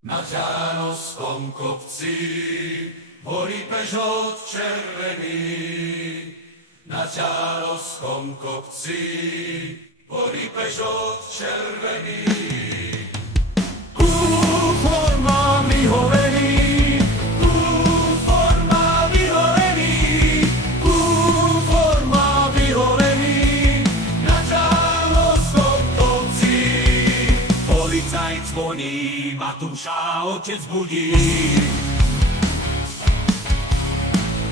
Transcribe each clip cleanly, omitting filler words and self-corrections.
Na Ťahanovskom kopci horí Peugeot červený. Na Ťahanovskom kopci horí Peugeot červený. Kufor má vyhorený, kufor má vyhorený, kufor má vyhorený. Na Ťahanovskom kopci policajt zvoní, Matúša otec budí.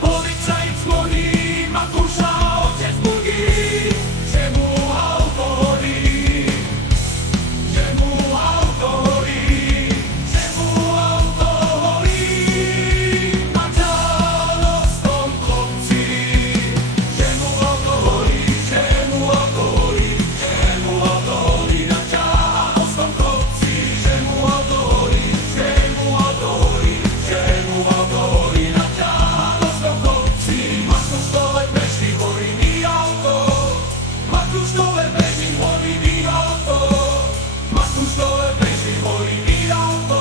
Policajt zvoní, Matúša otec budí, že mu auto horí, že mu auto horí, že mu auto horí. Na Ťahanovskom kopci, že mu auto horí, že mu auto horí, že mu auto horí. Na Ťahanovskom kopci, že mu auto horí, že mu auto horí, že mu auto horí. Na Ťahanovskom kopci Matúš dole beží, horí mi auto. Matúš dole beží, horí mi auto. Matúš dole beží, horí mi auto.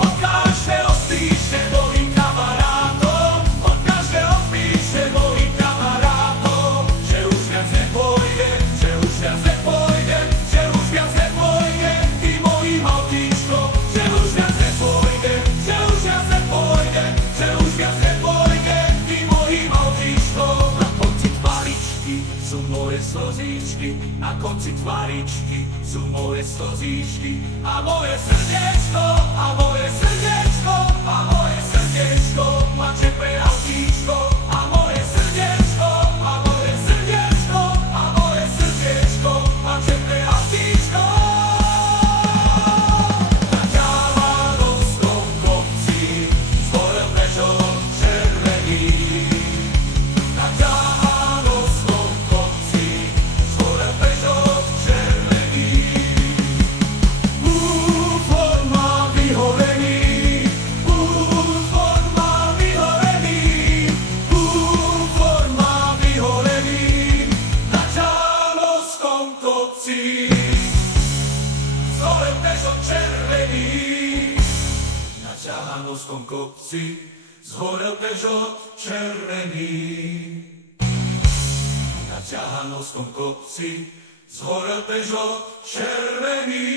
Od každého píše mojim kamarátom, od každého píše mojim kamarátom, že už viac nepôjde, že už viac nepôjde, že už viac nepôjde tým mojim autíčkom, že už viac nepôjde, že už viac nepôjde, že už viac nepôjde tým mojim autíčkom. Na konci tvaričky sú moje slzíčky, na konci tvaričky sú moje slzíčky a moje srdiečko, a moje srdiečko, a moje srdiečko má čepe autíčko, a moje srdiečko, a moje srdiečko, a moje srdiečko má čepe autíčko. Na Ťahanovskom kopci zhorel Peugeot červený. Na Ťahanovskom kopci zhorel Peugeot červený. Kufor má vyhorený, kufor má vyhorený, kufor má vyhorený. Na Ťahanovskom kopci zhorel Peugeot červený. Na Ťahanovskom kopci zhorel Peugeot červený. Na Ťahanovskom kopci zhorel Peugeot červený.